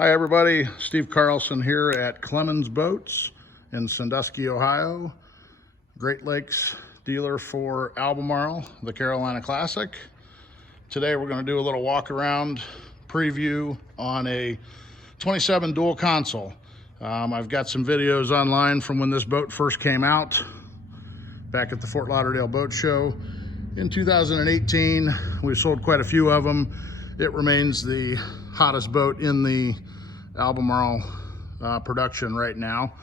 Hi everybody, Steve Carlson here at Clemons Boats in Sandusky, Ohio. Great Lakes dealer for Albemarle, the Carolina Classic. Today we're going to do a little walk around preview on a 27 dual console. I've got some videos online from when this boat first came out back at the Fort Lauderdale Boat Show in 2018. We've sold quite a few of them. It remains the hottest boat in the Albemarle production right now.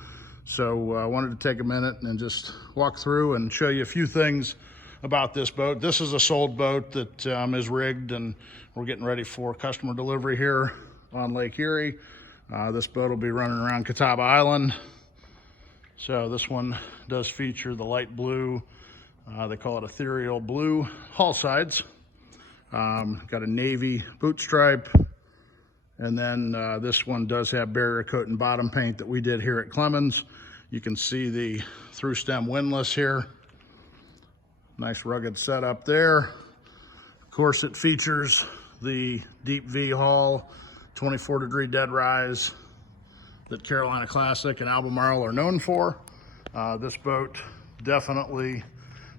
So I wanted to take a minute and just walk through and show you a few things about this boat. This is a sold boat that is rigged, and we're getting ready for customer delivery here on Lake Erie. This boat will be running around Catawba Island. So this one does feature the light blue, they call it ethereal blue hull sides. Got a navy boot stripe, and then this one does have barrier coat and bottom paint that we did here at Clemons. You can see the through stem windlass here. Nice rugged setup there. Of course, it features the deep V hull, 24-degree dead rise that Carolina Classic and Albemarle are known for. This boat definitely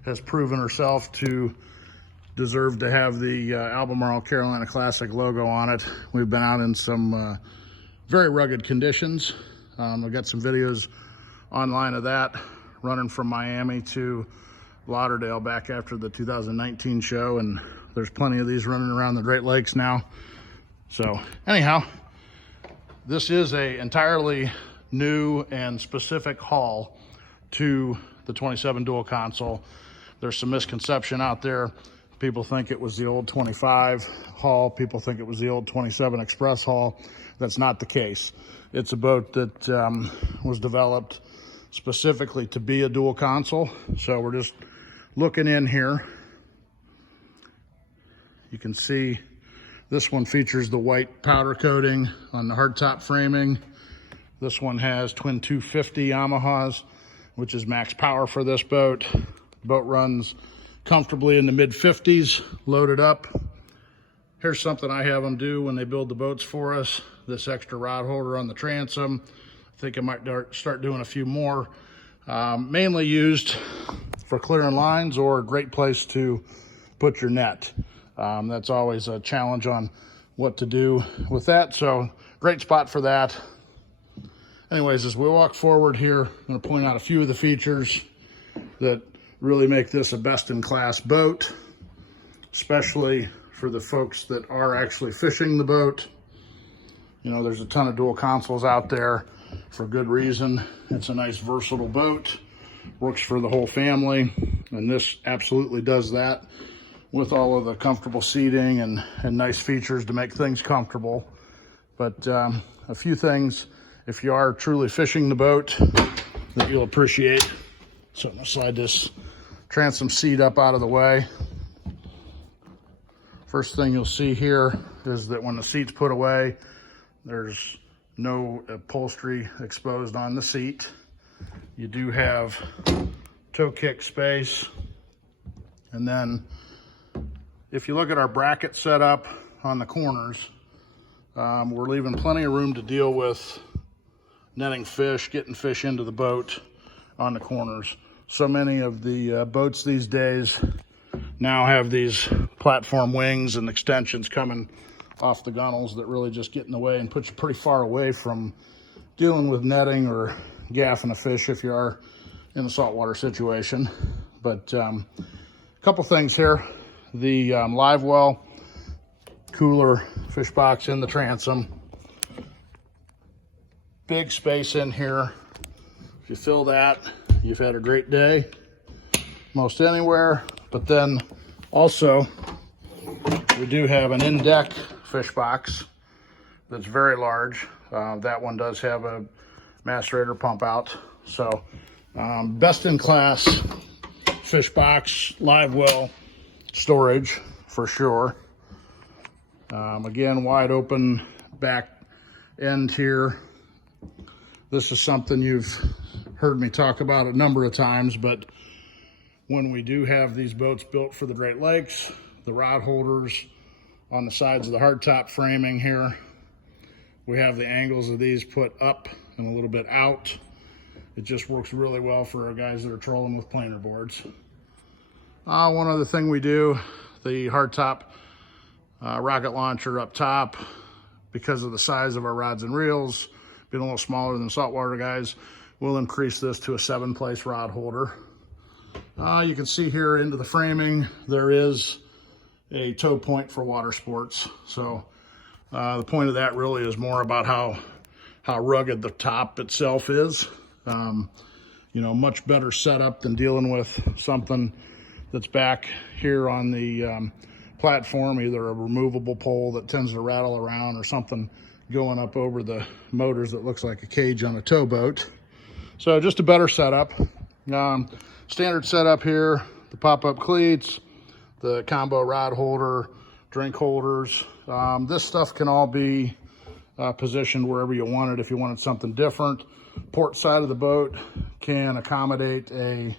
has proven herself to deserve to have the Albemarle Carolina Classic logo on it. We've been out in some very rugged conditions. I've got some videos online of that, running from Miami to Lauderdale back after the 2019 show, and there's plenty of these running around the Great Lakes now. So anyhow, this is a entirely new and specific hull to the 27 dual console. There's some misconception out there. People think it was the old 25 hull. People think it was the old 27 Express hull. That's not the case. It's a boat that was developed specifically to be a dual console. So we're just looking in here. You can see this one features the white powder coating on the hardtop framing. This one has twin 250 Yamahas, which is max power for this boat. The boat runs comfortably in the mid 50s, loaded up. Here's something I have them do when they build the boats for us. This extra rod holder on the transom. I think I might start doing a few more. Mainly used for clearing lines, or a great place to put your net. That's always a challenge on what to do with that. So great spot for that. Anyways, as we walk forward here, I'm going to point out a few of the features that really make this a best-in-class boat, especially for the folks that are actually fishing the boat. You know, there's a ton of dual consoles out there for good reason. It's a nice versatile boat, works for the whole family, and this absolutely does that with all of the comfortable seating and nice features to make things comfortable. But a few things, if you are truly fishing the boat, that you'll appreciate. So I'm gonna slide this transom seat up out of the way. First thing you'll see here is that when the seat's put away, there's no upholstery exposed on the seat. You do have toe kick space. And then if you look at our bracket setup on the corners, we're leaving plenty of room to deal with netting fish, getting fish into the boat on the corners. So many of the boats these days now have these platform wings and extensions coming off the gunnels that really just get in the way and put you pretty far away from dealing with netting or gaffing a fish if you are in a saltwater situation. But a couple things here. The live well cooler fish box in the transom. Big space in here. If you fill that, you've had a great day most anywhere. But then also we do have an in-deck fish box that's very large. That one does have a macerator pump out. So best in class fish box, live well storage for sure. Again, wide open back end here. This is something you've heard me talk about a number of times, but when we do have these boats built for the Great Lakes, the rod holders on the sides of the hardtop framing here We have the angles of these put up and a little bit out. It just works really well for our guys that are trolling with planer boards. One other thing we do, the hardtop rocket launcher up top, because of the size of our rods and reels, being a little smaller than saltwater guys, we'll increase this to a 7-place rod holder. You can see here into the framing, there is a tow point for water sports. So the point of that really is more about how rugged the top itself is. You know, much better setup than dealing with something that's back here on the platform, either a removable pole that tends to rattle around or something going up over the motors that looks like a cage on a towboat. So just a better setup. Standard setup here, the pop-up cleats, the combo rod holder, drink holders. This stuff can all be positioned wherever you want it if you wanted something different. Port side of the boat can accommodate a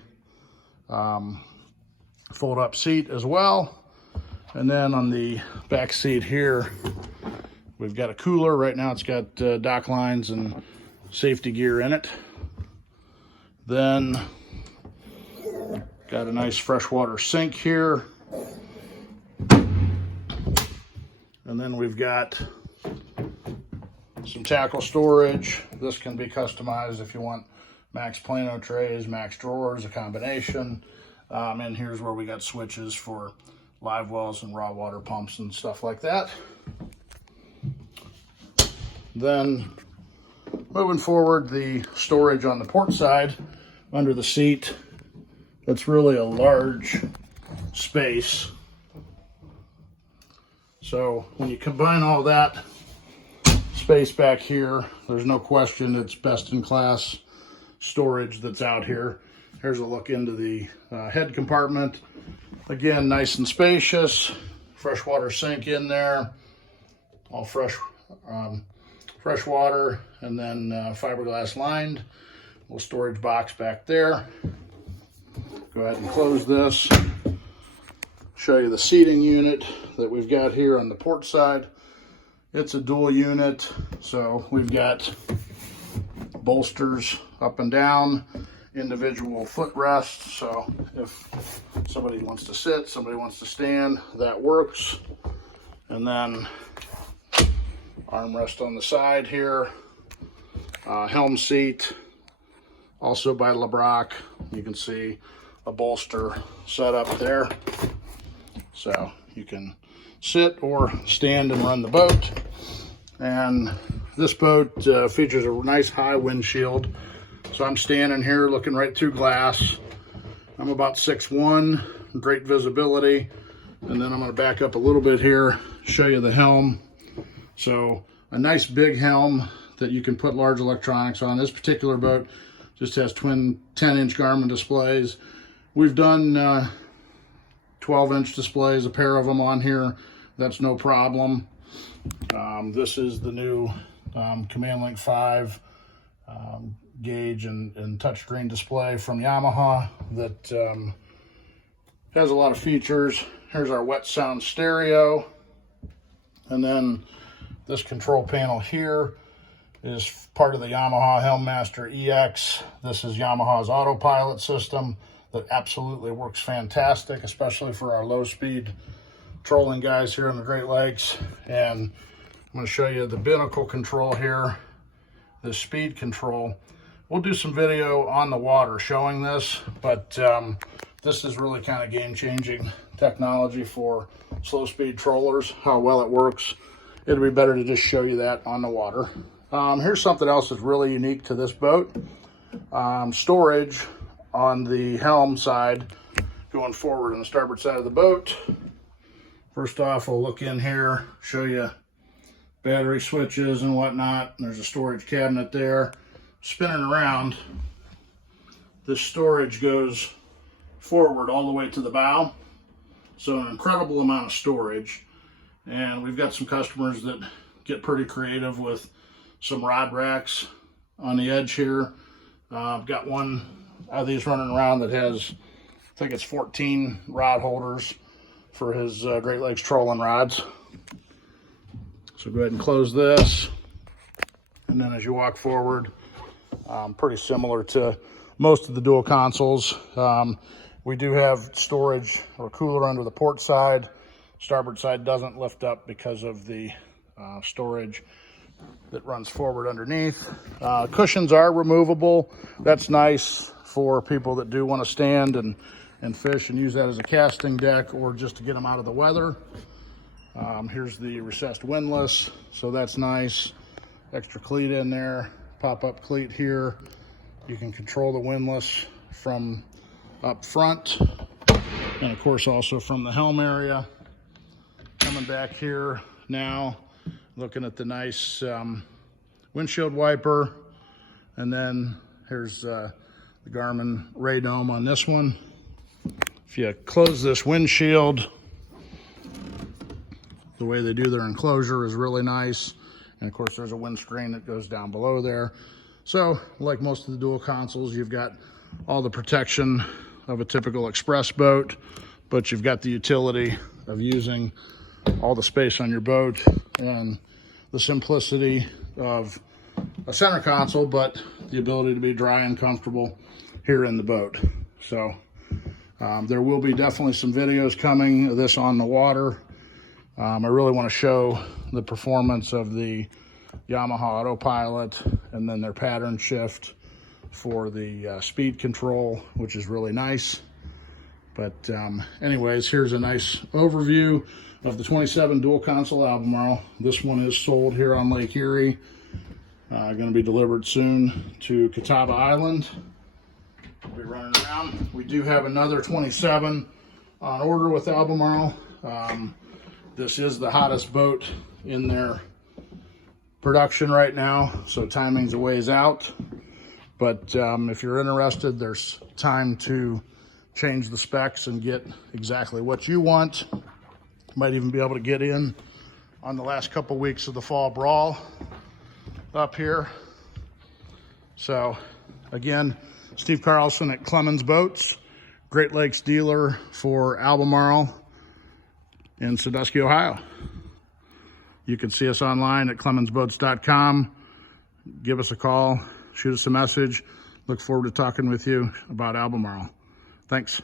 fold-up seat as well. And then on the back seat here, we've got a cooler. Right now it's got dock lines and safety gear in it. Then got a nice freshwater sink here. And then we've got some tackle storage. This can be customized if you want max plano trays, max drawers, a combination. And here's where we got switches for live wells and raw water pumps and stuff like that. Then moving forward, the storage on the port side under the seat. That's really a large space. So when you combine all that space back here, there's no question it's best in class storage that's out here. Here's a look into the head compartment. Again, nice and spacious. Freshwater sink in there, all fresh water, and then fiberglass lined. Little storage box back there. Go ahead and close this. Show you the seating unit that we've got here on the port side. It's a dual unit, so we've got bolsters up and down, individual footrests. So if somebody wants to sit, somebody wants to stand, that works. And then armrest on the side here. Helm seat, also by LeBrock. You can see a bolster set up there. So you can sit or stand and run the boat. And this boat features a nice high windshield. So I'm standing here looking right through glass. I'm about 6'1", great visibility. And then I'm gonna back up a little bit here, show you the helm. So a nice big helm that you can put large electronics on. This particular boat just has twin 10-inch Garmin displays. We've done 12-inch displays, a pair of them on here. That's no problem. This is the new Command Link 5 gauge and touchscreen display from Yamaha that has a lot of features. Here's our wet sound stereo. And then this control panel here is part of the Yamaha Helmmaster EX. This is Yamaha's autopilot system that absolutely works fantastic, especially for our low-speed trolling guys here in the Great Lakes. And I'm going to show you the binnacle control here, the speed control. We'll do some video on the water showing this, but this is really kind of game-changing technology for slow-speed trollers, how well it works. It'd be better to just show you that on the water. Here's something else that's really unique to this boat. Storage on the helm side going forward on the starboard side of the boat. First off, we'll look in here, show you battery switches and whatnot. There's a storage cabinet there. Spinning around, this storage goes forward all the way to the bow. So an incredible amount of storage. And we've got some customers that get pretty creative with some rod racks on the edge here. I've got one of these running around that has, I think it's 14 rod holders for his Great Lakes trolling rods. So go ahead and close this. And then as you walk forward, pretty similar to most of the dual consoles. We do have storage or cooler under the port side. Starboard side doesn't lift up because of the storage that runs forward underneath. Cushions are removable. That's nice for people that do want to stand and fish and use that as a casting deck or just to get them out of the weather. Here's the recessed windlass, so that's nice. Extra cleat in there, pop-up cleat here. You can control the windlass from up front, and of course also from the helm area. Coming back here now, looking at the nice windshield wiper, and then here's the Garmin radome on this one. If you close this windshield, the way they do their enclosure is really nice. And of course there's a windscreen that goes down below there. So like most of the dual consoles, you've got all the protection of a typical express boat, but you've got the utility of using all the space on your boat and the simplicity of a center console, but the ability to be dry and comfortable here in the boat. So there will be definitely some videos coming of this on the water. I really want to show the performance of the Yamaha Autopilot and then their pattern shift for the speed control, which is really nice. But anyways, here's a nice overview of the 27 dual console Albemarle. This one is sold here on Lake Erie. Going to be delivered soon to Catawba Island. We'll be running around. We do have another 27 on order with Albemarle. This is the hottest boat in their production right now, so timing's a ways out. But if you're interested, there's time to change the specs and get exactly what you want. Might even be able to get in on the last couple weeks of the fall brawl up here. So again, Steve Carlson at Clemons Boats, Great Lakes dealer for Albemarle in Sandusky, Ohio. You can see us online at clemonsboats.com. Give us a call, shoot us a message. Look forward to talking with you about Albemarle. Thanks.